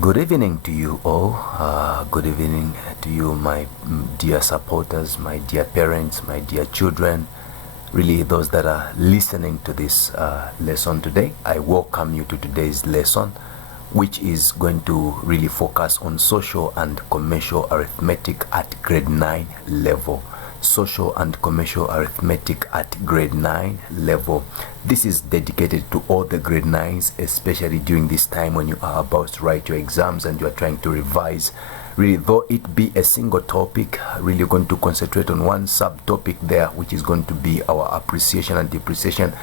Good evening to you all. Good evening to you, my dear supporters, my dear parents, my dear children, really those that are listening to this lesson today. I welcome you to today's lesson, which is going to really focus on social and commercial arithmetic at grade 9 level. Social and commercial arithmetic at grade 9 level. This is dedicated to all the grade 9s, especially during this time when you are about to write your exams and you are trying to revise. Really, though it be a single topic, really going to concentrate on one subtopic there, which is going to be our appreciation and depreciation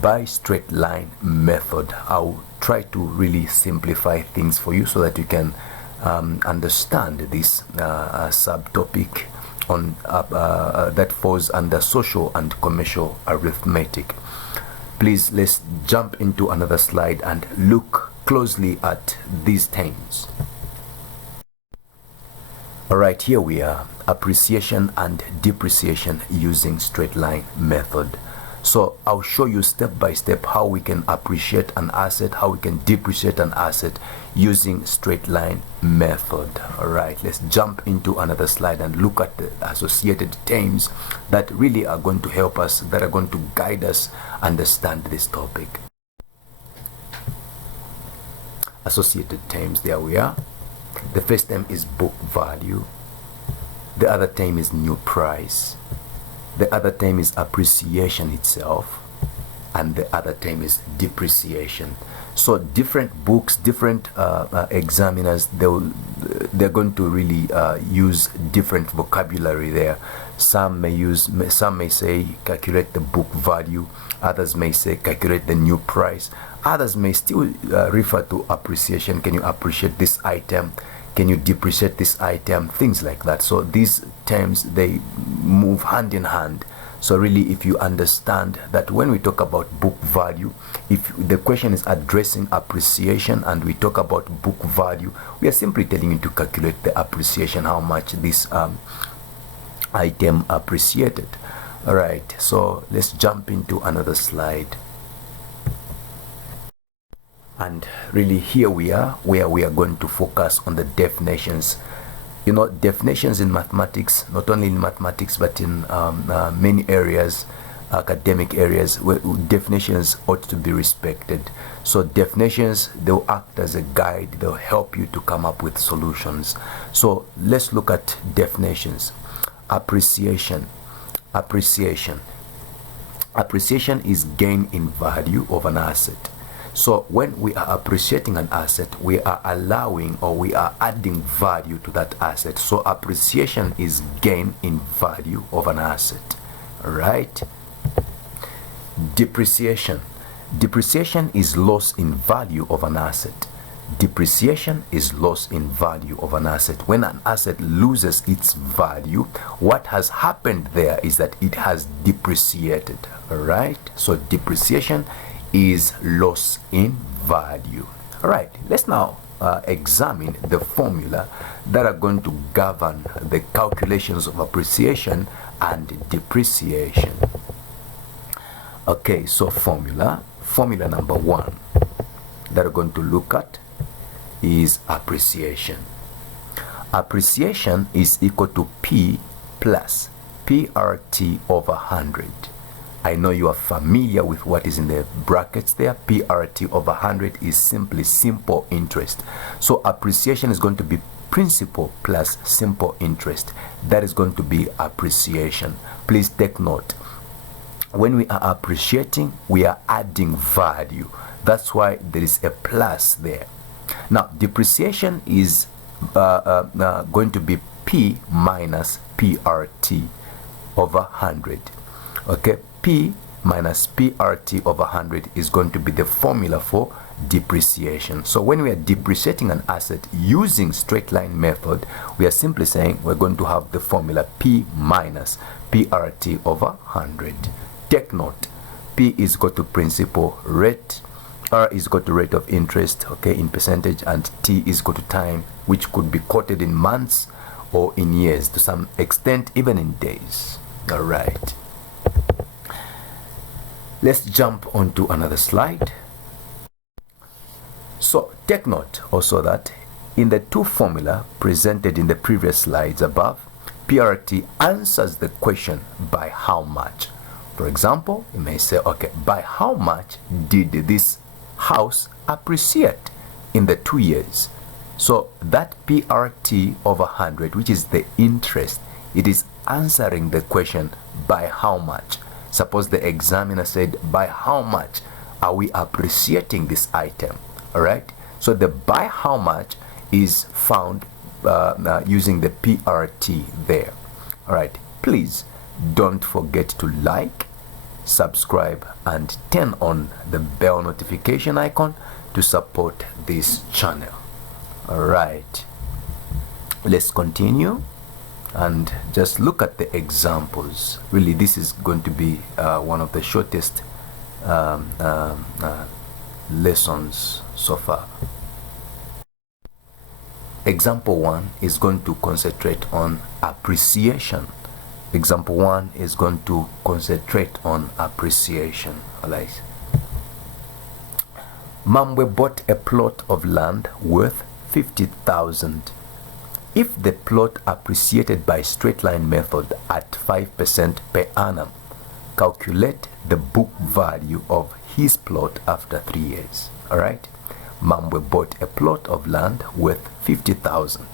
by straight line method. I'll try to really simplify things for you so that you can understand this subtopic on that falls under social and commercial arithmetic. Please, let's jump into another slide and look closely at these terms. Alright, here we are, appreciation and depreciation using straight line method. So I'll show you step by step how we can appreciate an asset, how we can depreciate an asset using straight line method. Alright, let's jump into another slide and look at the associated terms that really are going to help us, that are going to guide us understand this topic. Associated terms, there we are. The first term is book value. The other term is new price. The other term is appreciation itself, and the other term is depreciation. So different books, different examiners, they're going to really use different vocabulary there. Some may say calculate the book value. Others may say calculate the new price. Others may still refer to appreciation. Can you appreciate this item? Can you depreciate this item? Things like that. So these terms, they move hand in hand. So really, if you understand that when we talk about book value, if the question is addressing appreciation and we talk about book value, we are simply telling you to calculate the appreciation, how much this item appreciated. All right, so let's jump into another slide. And really, here we are, where we are going to focus on the definitions. You know, definitions in mathematics, not only in mathematics, but in many areas, academic areas, where definitions ought to be respected. So definitions, they'll act as a guide. They'll help you to come up with solutions. So let's look at definitions. Appreciation. Appreciation is gain in value of an asset. So when we are appreciating an asset, we are allowing or we are adding value to that asset. So appreciation is gain in value of an asset. All right. Depreciation is loss in value of an asset. Depreciation is loss in value of an asset. When an asset loses its value, what has happened there is that it has depreciated. All right. So depreciation is loss in value. All right, let's now examine the formula that are going to govern the calculations of appreciation and depreciation. Okay, so formula number 1 that we're going to look at is appreciation. Appreciation is equal to P plus PRT over 100. I know you are familiar with what is in the brackets there. PRT over 100 is simply simple interest. So appreciation is going to be principal plus simple interest. That is going to be appreciation. Please take note. When we are appreciating, we are adding value. That's why there is a plus there. Now, depreciation is going to be P minus PRT over 100. Okay. P minus PRT over 100 is going to be the formula for depreciation. So when we are depreciating an asset using straight line method, we are simply saying we're going to have the formula P minus PRT over 100. Take note, P is equal to principal rate, R is equal to rate of interest, okay, in percentage, and T is equal to time, which could be quoted in months or in years, to some extent even in days. All right. Let's jump onto another slide. So take note also that In the two formula presented in the previous slides above, PRT answers the question by how much. For example, you may say, okay, by how much did this house appreciate in the 2 years? So that PRT over 100, which is the interest, it is answering the question by how much. Suppose the examiner said, by how much are we appreciating this item? All right. So the by how much is found using the PRT there. All right. Please don't forget to like, subscribe, and turn on the bell notification icon to support this channel. All right. Let's continue and just look at the examples. Really, this is going to be one of the shortest lessons so far. Example 1 is going to concentrate on appreciation. Example 1 is going to concentrate on appreciation. All right. Mambwe bought a plot of land worth 50,000. If the plot appreciated by straight line method at 5% per annum, calculate the book value of his plot after 3 years. All right. Mambwe bought a plot of land worth 50,000.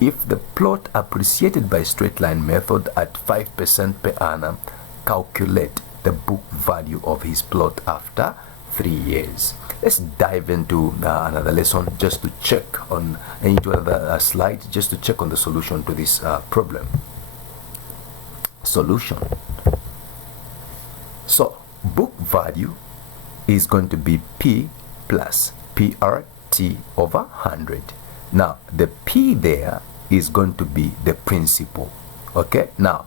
If the plot appreciated by straight line method at 5% per annum, calculate the book value of his plot after 3 years. Let's dive into another lesson just to check on, into another slide just to check on the solution to this problem. Solution. So book value is going to be P plus PRT over 100. Now the P there is going to be the principal. Okay, now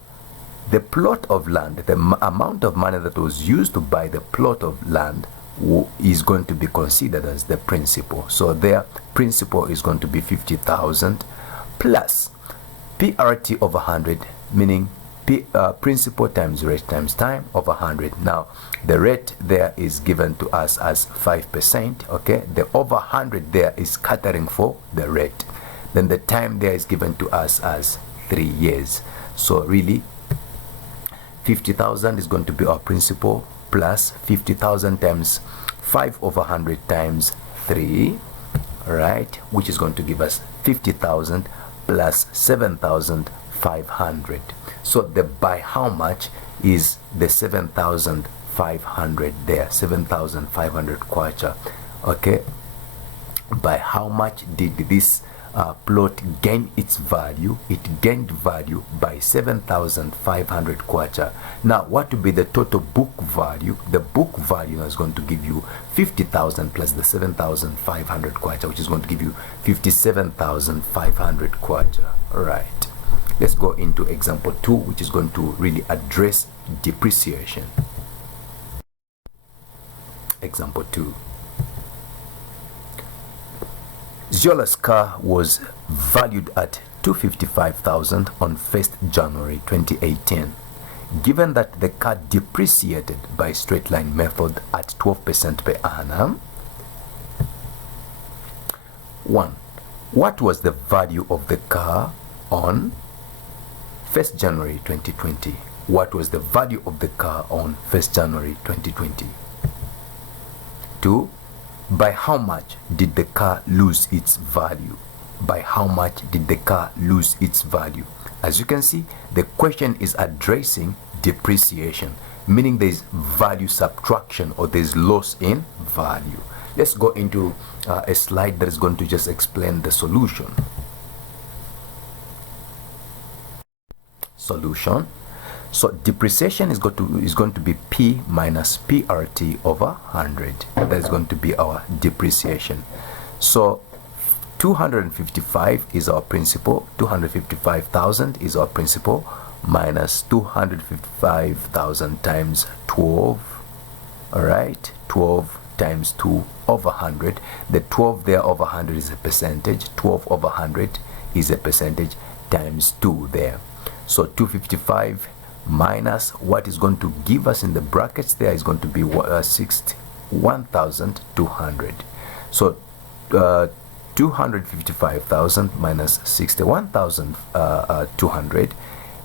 the plot of land, the amount of money that was used to buy the plot of land is going to be considered as the principal. So their principal is going to be 50,000 plus PRT over 100, meaning principal times rate times time over 100. Now the rate there is given to us as 5%. Okay, the over 100 there is catering for the rate. Then the time there is given to us as 3 years. So really 50,000 is going to be our principal plus 50,000 times 5 over 100 times 3, right, which is going to give us 50,000 plus 7,500. So the by how much is the 7,500 there, 7,500 kwacha. Okay, by how much did this plot gain its value? It gained value by 7,500 kwacha. Now what will be the total book value? The book value is going to give you 50,000 plus the 7,500 kwacha, which is going to give you 57,500 kwacha. All right, let's go into example 2, which is going to really address depreciation. Example 2. Ziola's car was valued at 255,000 on 1st January 2018. Given that the car depreciated by straight line method at 12% per annum, 1. What was the value of the car on 1st January 2020? What was the value of the car on 1st January 2020? 2. By how much did the car lose its value? By how much did the car lose its value? As you can see, the question is addressing depreciation, meaning there is value subtraction or there is loss in value. Let's go into a slide that is going to just explain the solution. Solution. So depreciation is going to be P minus PRT over 100. That is going to be our depreciation. So 255 is our principal. 255,000 is our principal minus 255,000 times 12. All right, 12 times 2 over 100. The 12 there over 100 is a percentage. 12 over 100 is a percentage times 2 there. So 255 minus what is going to give us in the brackets there is going to be 1,200. So 255,000 minus 61,200.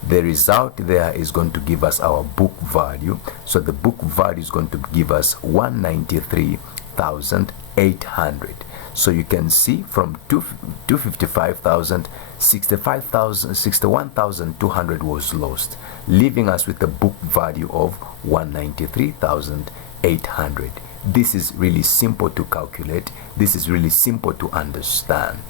The result there is going to give us our book value. So the book value is going to give us 193,800. So you can see from 255,000, 61,200 was lost, leaving us with a book value of 193,800. This is really simple to calculate. This is really simple to understand.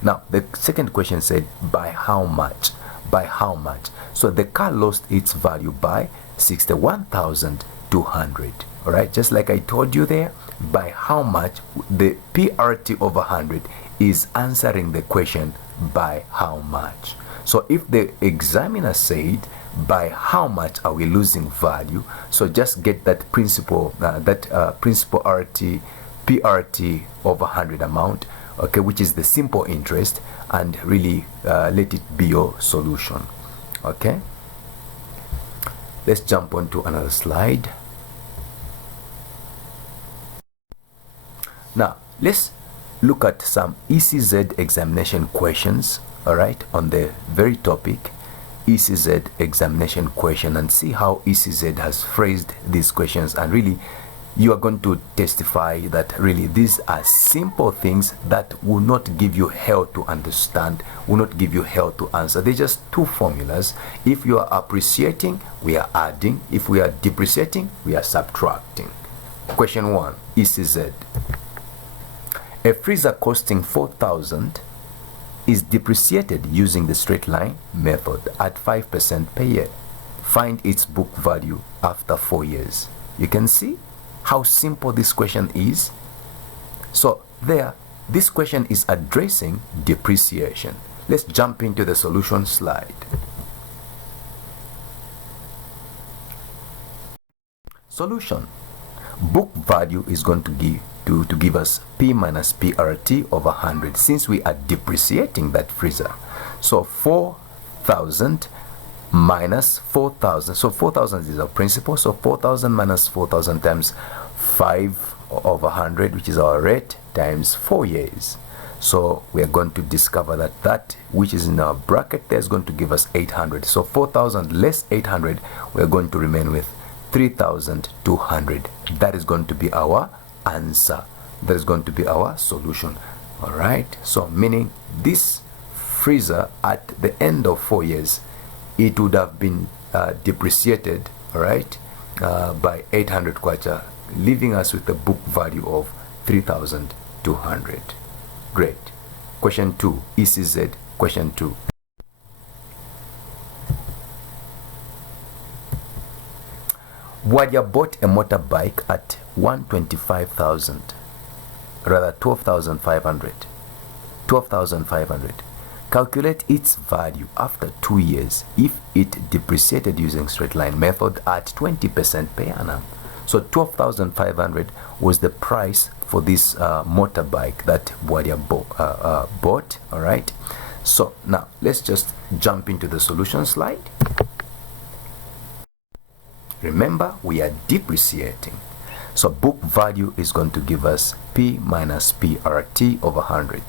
Now, the second question said, by how much? By how much? So the car lost its value by 61,200. All right, just like I told you there, by how much, the PRT over 100 is answering the question by how much. So if the examiner said, by how much are we losing value, so just get that principal principal PRT over 100 amount, okay, which is the simple interest, and really let it be your solution. Okay, let's jump on to another slide. Now let's look at some ECZ examination questions, all right, on the very topic ECZ examination question, and see how ECZ has phrased these questions. And really you are going to testify that really these are simple things that will not give you hell to understand, will not give you hell to answer. They're just two formulas. If you are appreciating, we are adding. If we are depreciating, we are subtracting. Question 1, ECZ. A freezer costing 4,000 is depreciated using the straight line method at 5% per year. Find its book value after 4 years. You can see how simple this question is. So there, this question is addressing depreciation. Let's jump into the solution slide. Solution. Book value is going to give us P minus PRT over 100, since we are depreciating that freezer. So 4,000 minus 4,000. So 4,000 is our principal. So 4,000 minus 4,000 times 5 over 100, which is our rate, times 4 years. So we are going to discover that that which is in our bracket there is going to give us 800. So 4,000 less 800, we are going to remain with 3,200. That is going to be our answer. That is going to be our solution. All right, so meaning this freezer at the end of 4 years, it would have been depreciated, all right, by 800 kwacha, leaving us with a book value of 3,200. Great. Question 2, ECZ. Question 2. Wadia bought a motorbike at 125,000, rather 12,500. 12,500. Calculate its value after 2 years if it depreciated using straight line method at 20% per annum. So 12,500 was the price for this motorbike that Wadia bought. All right. So now let's just jump into the solution slide. Remember, we are depreciating. So book value is going to give us P minus PRT over 100.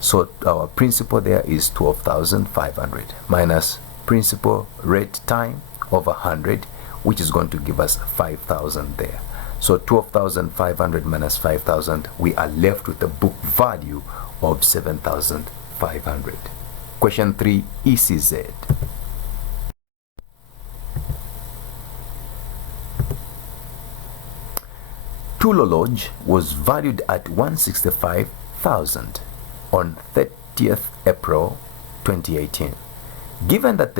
So our principal there is 12,500 minus principal rate time over 100, which is going to give us 5,000 there. So 12,500 minus 5,000, we are left with a book value of 7,500. Question 3, ECZ. Tulo Lodge was valued at 165,000 on 30th April 2018. Given that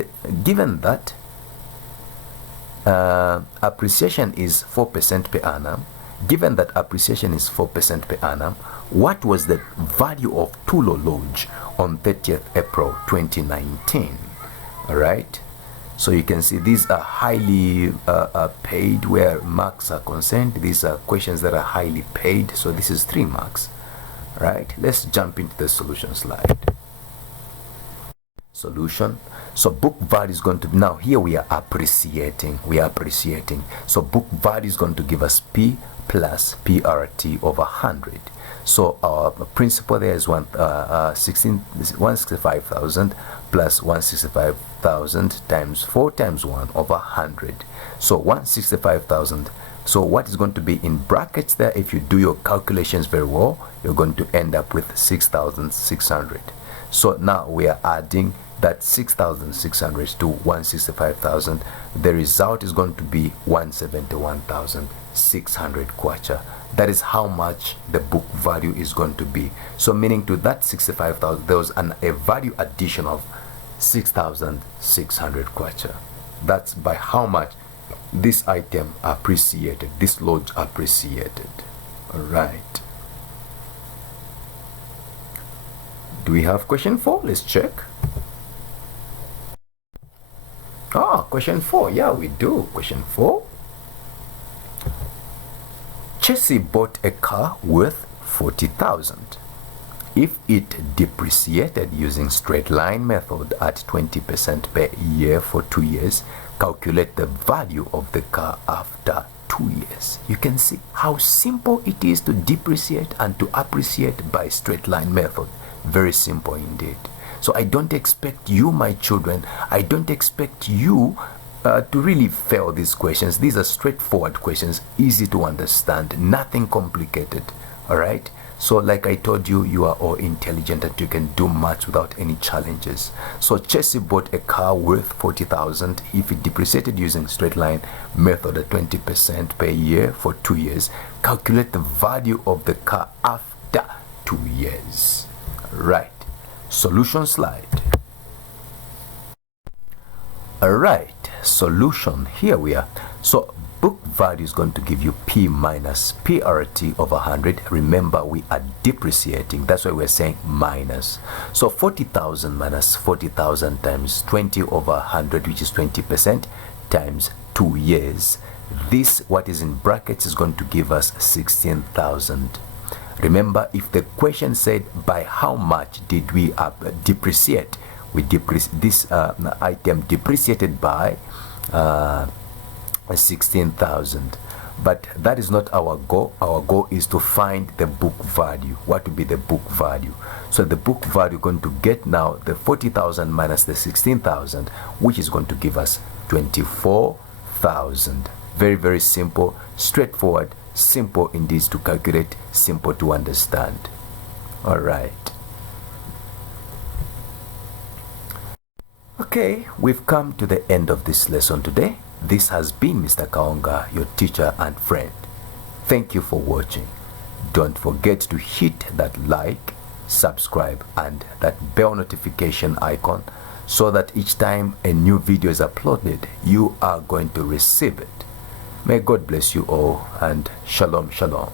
appreciation is 4% per annum, what was the value of Tulo Lodge on 30th April 2019? All right. So you can see these are highly paid where marks are concerned. These are questions that are highly paid. So this is 3 marks. Right? Let's jump into the solution slide. Solution. So book value is going to, now here we are appreciating. So book value is going to give us P plus PRT over 100. So our principal there is 165,000 plus 165,000 times 4 times 1 over 100. So 165,000. So what is going to be in brackets there, if you do your calculations very well, you're going to end up with 6,600. So now we are adding that 6,600 to 165,000. The result is going to be 171,600 kwacha. That is how much the book value is going to be. So meaning to that 65,000, there was a value addition of 6,600 kwacha. That's by how much this item appreciated, this load appreciated. All right. Do we have question 4? Let's check. Question 4. Yeah, we do. Question 4. Chelsea bought a car worth 40,000. If it depreciated using straight line method at 20% per year for 2 years, calculate the value of the car after 2 years. You can see how simple it is to depreciate and to appreciate by straight line method. Very simple indeed. So I don't expect you, my children, I don't expect you to really fail these questions. These are straightforward questions, easy to understand, nothing complicated. All right. So like I told you, you are all intelligent and you can do much without any challenges. So Chelsea bought a car worth 40,000. If it depreciated using straight line method at 20% per year for 2 years, calculate the value of the car after 2 years. Right. Solution slide. All right. Solution. Here we are. So book value is going to give you P minus PRT over 100. Remember, we are depreciating. That's why we're saying minus. So 40,000 minus 40,000 times 20 over 100, which is 20%, times 2 years. This, what is in brackets, is going to give us 16,000. Remember, if the question said by how much did we depreciate, we this item depreciated by 16,000. But that is not our goal. Our goal is to find the book value. What would be the book value? So the book value going to get now the 40,000 minus the 16,000, which is going to give us 24,000. Very, very simple, straightforward, simple indeed to calculate, simple to understand. All right. Okay, we've come to the end of this lesson today. This has been Mr. Kaonga, your teacher and friend. Thank you for watching. Don't forget to hit that like, subscribe, and that bell notification icon so that each time a new video is uploaded, you are going to receive it. May God bless you all, and shalom, shalom.